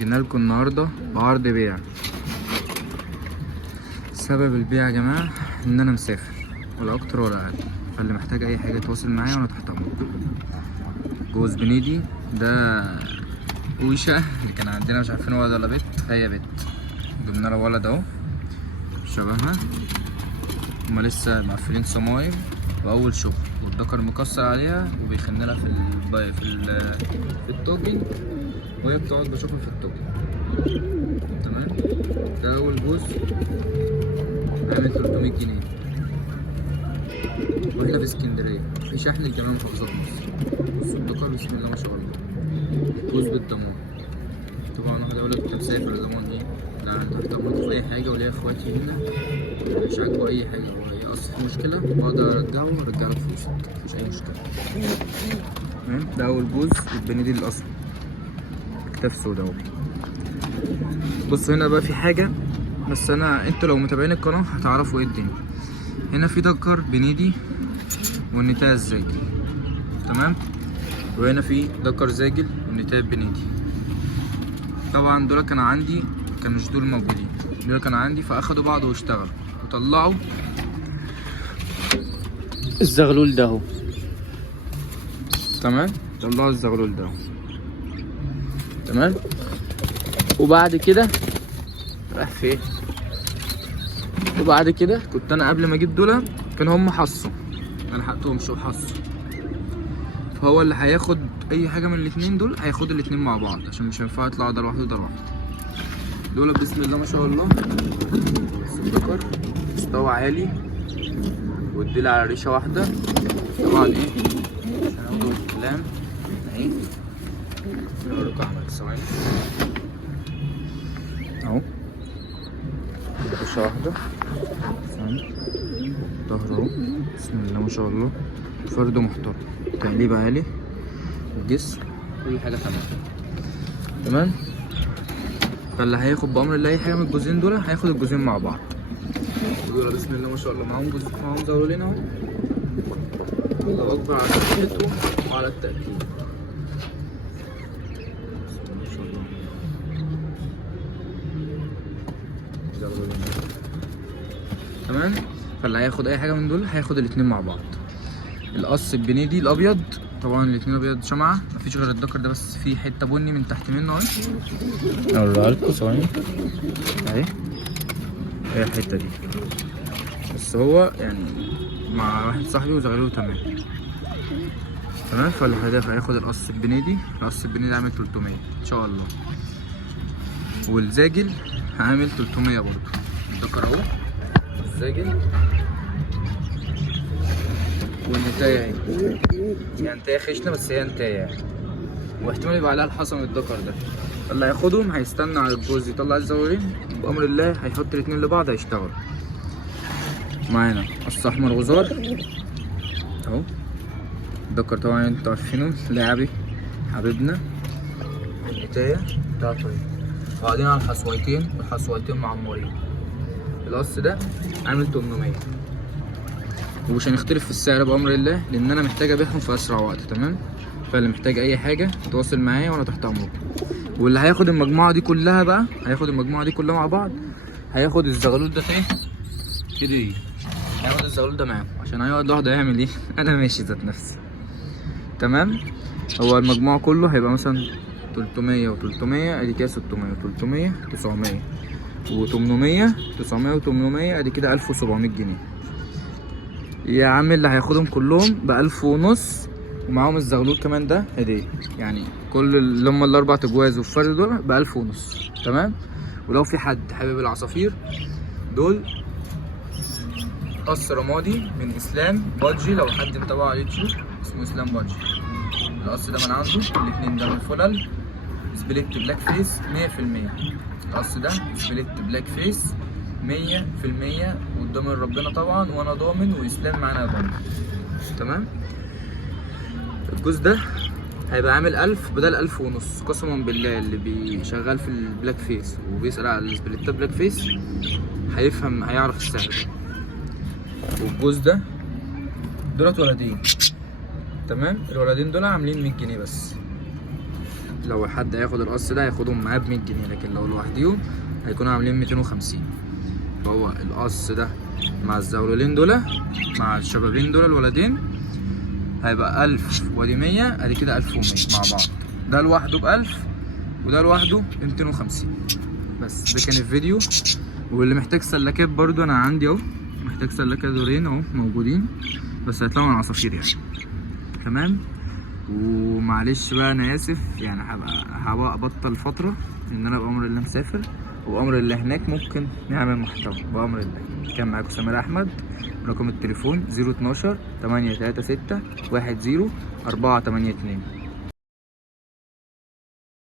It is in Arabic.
جينا لكم النهارده بعرض بيع. سبب البيع يا جماعه ان انا مسافر، ولا اكتر ولا اقل، فاللي محتاج اي حاجه يتواصل معايا وانا تحت امركم. جوز بنيدي ده ويشه اللي كان عندنا، مش عارفين ولد ولا بنت، هي بنت. جبنا لها ولد اهو شبهها، هما لسه مقفلين صمايم واول شغل، والدكر مكسر عليها وبيخن لها في التوكينج، وهي بتقعد بشوفها في التوكينج. تمام. ده اول جوز عامل 300 جنيه، واحنا في اسكندريه في شحن لجميع محافظات مصر. بصوا الدكر بسم الله ما شاء الله، جوز بالضمان. طبعا واحد يقول لك انت مسافر ضمان ايه؟ لا انا تحت امرك في اي حاجه، وليا اخواتي هنا مش عاجبه اي حاجه، هو اصل في مشكله بقدر ارجع لك فلوسك، مفيش اي مشكله. تمام. ده اول جوز البنيدي الاصلي، كتاف سودا اهو. بص هنا بقى في حاجه، بس انتوا لو متابعين القناه هتعرفوا ايه الدنيا. هنا في دكر بنيدي والنتاية الزاجل، تمام. وهنا في دكر زاجل والنتاية بنيدي. طبعا دول كانوا عندي، كانوش دول موجودين، دول كانوا عندي فاخدوا بعض واشتغلوا وطلعوا الزغلول ده اهو. تمام. طلعوا الزغلول ده اهو. تمام. وبعد كده راح فين؟ وبعد كده كنت انا قبل ما اجيب دول كانوا هم حصوا، ما لحقتهمش وحصوا، فهو اللي هياخد اي حاجه من الاتنين دول هياخد الاتنين مع بعض، عشان مش هينفع يطلع ده لوحده وده لوحده. دول بسم الله ما شاء الله. الذكر مستوى عالي والديل على ريشه واحده. طبعا ايه عشان اخدوا الكلام اهي هوريكم عمل ثواني اهو. ريشه واحده ثاني، ظهر اهو بسم الله ما شاء الله، فرده محترم، تقليب عالي، الجسم كل حاجه تمام. تمام. فاللي هياخد بامر الله اي حاجه من الجوزين دول هياخد الجوزين مع بعض. دول بسم الله ما شاء الله معاهم زغلولين اهو. الله اكبر على صحتهم وعلى التاكيد. بسم الله ما شاء الله. زغلولين. تمام. فاللي هياخد اي حاجه من دول هياخد الاتنين مع بعض. القص البنيدي الابيض، طبعا الاتنين ابيض شمعه، مفيش غير الدكر ده بس فيه حته بني من تحت منه اهي. اوريها لكم ثواني اهي، هي الحته دي بس، هو يعني مع واحد صاحبي وزغلوه تمام. تمام. فاللي هياخد القص البنيدي، القص البنيدي عامل 300 ان شاء الله، والزاجل عامل 300 برضه. الدكر اهو الزاجل، والنتاية اهي، يعني نتاية خشنة بس هي نتاية يعني، واحتمال يبقى عليها الحصى من الدكر ده. اللي هياخدهم هيستنى على الجوز يطلع الزغلولين، بأمر الله هيحط الاتنين لبعض هيشتغلوا. معانا قص أحمر غزار اهو. الدكر طبعا انتوا عارفينه، لعبي حبيبنا. النتاية بتاعته اهي، وقاعدين على الحصويتين والحصويتين معمورين. القص ده عامل 800، ومش هنختلف في السعر بأمر الله، لأن أنا محتاج أبيعهم في أسرع وقت. تمام. فاللي محتاج أي حاجة يتواصل معايا وأنا تحت أمركم. واللي هياخد المجموعة دي كلها بقى، هياخد المجموعة دي كلها مع بعض، هياخد الزغلول ده تاني كده ايه، هياخد الزغلول ده معاه، عشان هيقعد لوحده هيعمل ايه؟ أنا ماشي ذات نفسي. تمام. هو المجموع كله هيبقى مثلا 300 و300، ادي كده 600 و300 900 و800 900 و800، ادي كده 1700 جنيه يا عم. اللي هياخدهم كلهم ب1000 ونص، ومعاهم الزغلول كمان ده هديه، يعني كل اللي هم الاربع تجواز والفرد دول ب1000 ونص. تمام. ولو في حد حابب العصافير دول، قص رمادي من اسلام بادجي، لو حد متابعه على اليوتيوب اسمه اسلام بادجي. القص ده من عنده، الاتنين ده من فلل سبليت بلاك فيس 100%. القص ده سبليت بلاك فيس 100%، وقدام ربنا طبعا، وانا ضامن واسلام معانا ضامن. تمام. الجوز ده هيبقى عامل 1000 بدل 1000 ونص، قسما بالله. اللي بيشغل في البلاك فيس وبيسأل على السبليت بلاك فيس هيفهم، هيعرف السعر. والجوز ده دولت ولدين. تمام. الولدين دول عاملين 100 جنيه بس. لو حد هياخد القص ده هياخدهم معاه ب100 جنيه، لكن لو لوحديهم هيكونوا عاملين 250. فهو القص ده مع الزغلولين دول مع الشبابين دول الولدين هيبقى 1000 وادي 100، ادي كده 1100 مع بعض. ده لوحده ب1000 وده لوحده ب250. بس ده كان الفيديو. واللي محتاج سلكات برضو انا عندي اهو، محتاج سلكات دورين اهو موجودين، بس هيطلعوا من عصافير يعني. تمام. ومعلش بقى انا اسف يعني، هبقى ابطل فتره ان انا بامر الله مسافر، وبامر الله هناك ممكن نعمل محتوى بامر الله. كان معاكم سمير احمد، رقم التليفون 012 836 10 482.